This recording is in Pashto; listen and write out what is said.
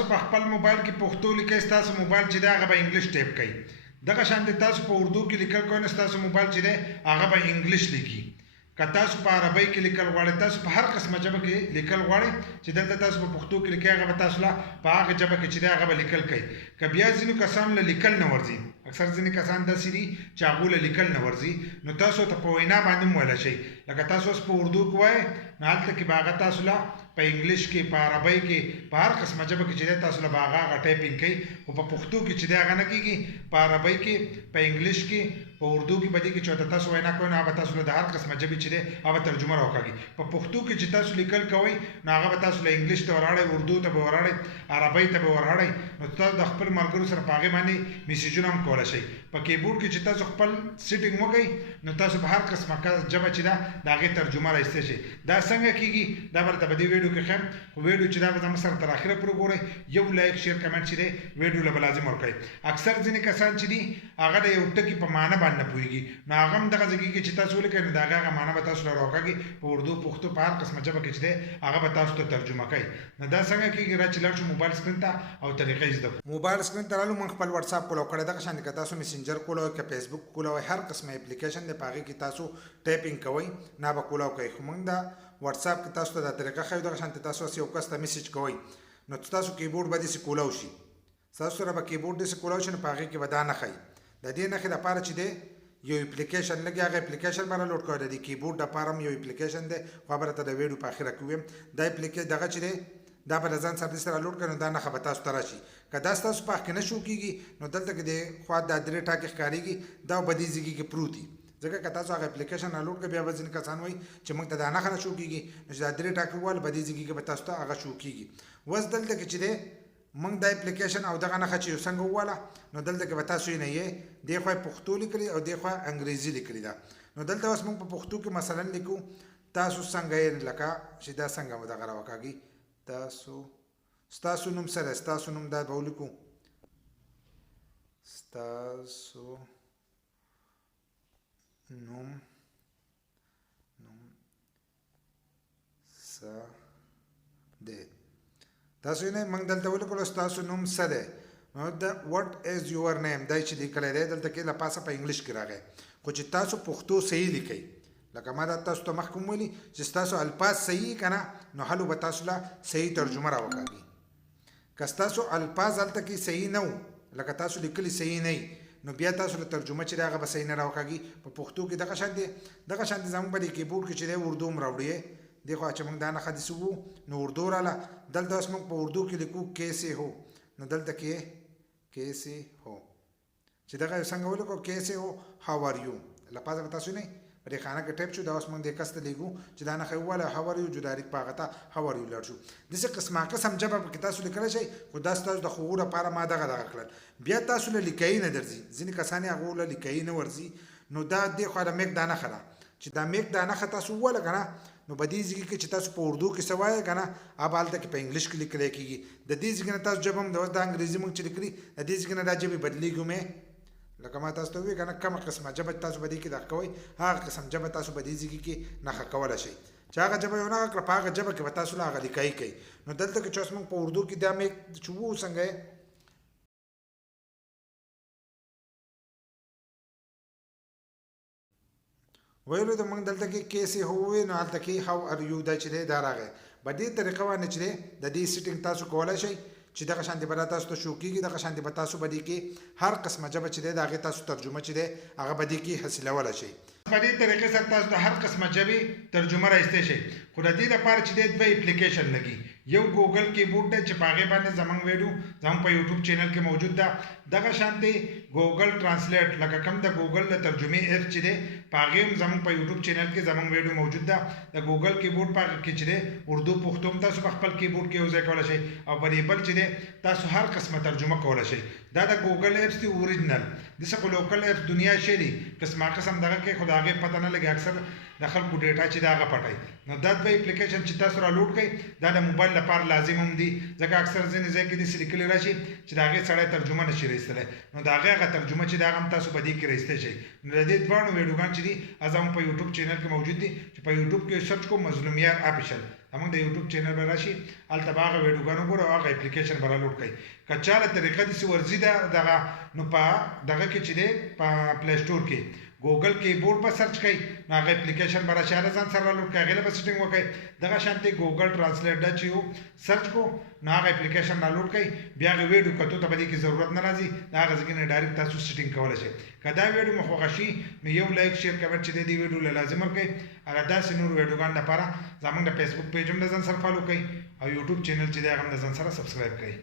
تاسو په خپل موبایل کې پښتو لیکئ تاسو موبایل چې دی هغه به انګلیش ټایپ کوي دغه شانتې تاسو په اردو کې لیکل کوئ نو تاسو موبایل چې دی هغه به انګلیش لیکي که تاسو په عربی کې لیکل غواړئ تاسو په هر قسمه ژبه کې لیکل غواړئ چې دلته تاسو په پښتو کې لیکئ هغه به تاسو له په هغه ژبه کې چې دی هغه به لیکل کوي که بیا ځینو کسانو له لیکل نه ورځي اکثر ځینې کسان داسې دي چې هغو له لیکل نه ورځي نو تاسو ته په وینا باندې هم ویلی شئ لکه تاسو اوس په اردو کې وایئ نو هلته کې به هغه تاسو له په انګلیش کې په عربی کې په هر قسمه ژبه کې چې دی تاسو له به هغه ټایپینګ کوي خو په پښتو کې چې دی هغه نه کېږي په عربی کې په انګلیش کې په اردو کې به دې کې چې ورته تاسو وینا کوئ نو هغه به تاسو له د هر قسمه ژبې چې دی هغه ترجمه راوکاږي په پښتو کې چې تاسو لیکل کوئ نو هغه به تاسو له انګلیش ته ورهړئ اردو ته به ورهړئ عربی ته به ورهړئ نو تاسو د خپل ملګرو سره په هغې باندې میسیجونه هم کولی شئ په کیبورډ کې چې تاسو خپل سیټینګ وکئ نو تاسو په هر قسمه ژبه چې ده د هغې ترجمه رایستی شئ دا څنګه کېږي دا به درته په دې ویډیو کې ښیم خو ویډیو چې دا به زموږ سره تر اخره پورې ګورئ یو لایک شیر کمنټ چې دی ویډیو له به لازم ورکوئ اکثر ځینې کسان چې دي هغه د یو ټکي په معنی باندې نه پوهېږي نو هغه هم دغه ځای کې چې تاسو ولیکئ نو د هغه معنی به تاسو له راوکاږي په اردو پښتو په هر قسمه ژبه کې چې دی هغه به تاسو ته ترجمه کوي نو دا څنګه کېږي را چې لاړ شو موبایل سکرین ته او طریقې زده کړو موبایل سکرین ته رالو موږ خپل وټساپ کولو کړی دغه شانې که تاسو میسنجر کولو که فیسبوک کولو هر قسمه اپلیکیشن دی په هغې کې تاسو ټایپینګ کوئ نه به کولو کوئ خو موږ دا وټساپ کې تاسو ته دا طریقه ښیو دغه شانتې تاسو یو کس ته میسیج کوئ نو تاسو کیبورډ به داسې کولاو شي ستاسو سره به کیبورډ داسې کولاو شي نو په هغې کې به دا نه ښایي د دې نښې دپاره چې دی یو اپلیکیشن لګي هغه اپلیکیشن به راډاونلوډ کوئ د دې کیبورډ دپاره هم یو اپلیکیشن دی خو به درته د ویډیو په اخره کې ویم دا دغه چې دی دا به له ځان سره داسې راډاونلوډ کړئ نو دا نښه به تاسو ته راشي که دا ستاسو په حق کې نه شو کېږي نو دلته کې د خوا دا درې ټاکې ښکارېږي دا به دې ځایګي کې پروت دي ځکه که تاسو هغه اپلیکیشن راډاونلوډ کړئ بیا به ځینې کسان وایي چې موږ ته دا نښه نه شو کېږي نو چې دا درې ټاکې ووهل به دې ځایګي کې به تاسو ته هغه شو کېږي اوس دلته کې چې دی موږ دا اپلیکیشن او دغه نښه چې یو څنګه وواله نو دلته کې به تاسو یې نه یې دې خوا یې پښتو لیکلي او دې خوا انګریزي لیکلي ده نو دلته اوس موږ په پښتو کې مثلا لیکو تاسو څنګه یې لکه چې دا څنګه به دغه راوکاږي ستاسو نوم سره ستاسو نوم دا به ولیکو ستاسو نوم څه دی تاسو یې نه موږ دلته ولیکلو ستاسو نوم څه دی نو دا وټ از یور نیم دا چې لیکلی دی دلته کې له پاسه په انګلیش کې راغی خو چې تاسو پښتو صحیح لیکئ لکه ما دا تاسو ته مخکې ویلي چې ستاسو الفاظ صحیح که نه نو هلو به تاسو له صحیح ترجمه راوکاږي که ستاسو الفاظ هلته کې صحیح نه وو لکه تاسو لیکلي صحیح نه وي نو بیا تاسو له ترجمه چې دی هغه به صحیح نه راوکاږي په پښتو کې دغه شان دی زموږ په دې کیبورډ کې چې دی اردو هم راوړي دې خوا چې موږ دا نښه داسې وو نو اردو راله دلته اوس موږ په اردو کې لیکو کیسې هو نو دلته کې کیسې هو چې دغه څنګه ولیکو کیسې هو هاو آر یو له پاسه به تاسو نه په دې خانه کې ټایپ شو دا اوس موږ دې کس ته لیکو چې دا نښه وواله هاو آر یو جو ډایرکټ په هغه ته هاو آر یو لاړ شو داسې قسمه قسم ژبه پکې تاسو لیکلی شئ خو دا ستاسو د ښوو لپاره ما دغه کړل بیا تاسو له لیکایي نه درځي ځینې کسان یې هغو له لیکایي نه ورځي نو دا دې خوا د میک دا نښه ده چې دا میک دا نښه تاسو ووله که نه نو په دې ځای کې چې تاسو په اردو کې څه وایئ که نه هغه هلته کې په انګلیش کې لیکلی کېږي د دې ځای نه تاسو ژبه هم د انګریزي موږ چې لیکلي د دې ځای نه دا ژبې بدلېږي مې لکه ما تاسو ته ووایي که نه کومه قسمه ژبه تاسو په دې کې دغه کوئ هغه قسم ژبه تاسو په دې ځای کې نښه کولی شئ چې هغه ژبه یې ونه کړه په هغه ژبه کې به تاسو له هغه لیکایي کوئ نو دلته کې چې اوس موږ په اردو کې دا میک چې وو څنګه یې ویلو د موږ دلته کې کیسې هو ووایي نو هلته کې هاو آر یو دا چې دی دا راغی په دې طریقه باندې چې دی د دې سیټینګ تاسو کولی شئ چې دغه شانتې به تاسو ته شو کېږي دغه شانتې به تاسو به دې کې هر قسمه ژبه چې دی د هغې تاسو ترجمه چې دی هغه به دې کې حاصلولی شئ په دې طریقې سره تاسو د هر قسمه ژبې ترجمه رایستی شئ خو د دې لپاره چې دی دوه اپلیکیشن لګي یو ګوګل کیبورډ دی چې په هغې باندې زموږ ویډیو زموږ په یوټیوب چینل کې موجود ده دغه شانتې ګوګل ټرانسلیټ لکه کوم د ګوګل د ترجمې ایپ چې دی په هغې هم زموږ په یوټیوب چینل کې زموږ ویډیو موجود ده د ګوګل کیبورډ په هغه کې چې دی اردو پښتو هم تاسو په خپل کیبورډ کې یوځای کولی شئ او په دې بل چې دی تاسو هر قسمه ترجمه کولی شئ دا د ګوګل ایپس دي اوریجنل داسې خو لوکل ایپس دنیا شی دي قسمه قسم دغه کې خو د هغې پته نه لګي اکثر د خلکو ډیټا چې د هغه پټوي نو دا دوه اپلیکیشن چې تاسو راډاونلوډ کړئ دا د موبایل لپاره لازم هم دي ځکه اکثر ځینې ځای کې داسې لیکلي راشي چې د هغې سړی ترجمه نه شي رایستلی نو د هغې هغه ترجمه چې د هغه هم تاسو په دې کې رایستی شئ نو د دې دواړو ویډیوګان چې دي زموږ په یوټیوب چینل کې موجود دي چې په یوټیوب کې سرچ کوم مظلوم یار آفیشل زمونږ د یوټیوب چینل به راشي هلته به هغه ویډیوګانو ګورو او هغه اپلیکیشن به راډاونلوډ کړئ که چاله طریقه داسې ورځي ده دغه نو په دغه کې چې دی په پلی سټور کې ګوګل کیبورډ به سرچ کړئ نو هغه اپلیکیشن به راشي هغه ځان سره راډاونلوډ کړئ هغې له به سیټینګ وکړئ دغه شانتې ګوګل ټرانسلیټ ده چې یو سرچ کو نو هغه اپلیکیشن ډاونلوډ کړئ بیا هغه ویډیو کتو ته به دې کې ضرورت نه راځي د هغه ځای کې نه ډایرکټ تاسو سیټینګ کولی شئ که دا ویډیو مو خوښه شي نو یو لایک شیر کمنټ چې دی دې ویډیو له لازم ورکړئ هغه داسې نور ویډیوګانو لپاره زموږ د فیسبوک پیج هم د ځان سره فالو کړئ او یوټیوب چینل چې دی هغه هم د ځان سره سبسکرایب کړئ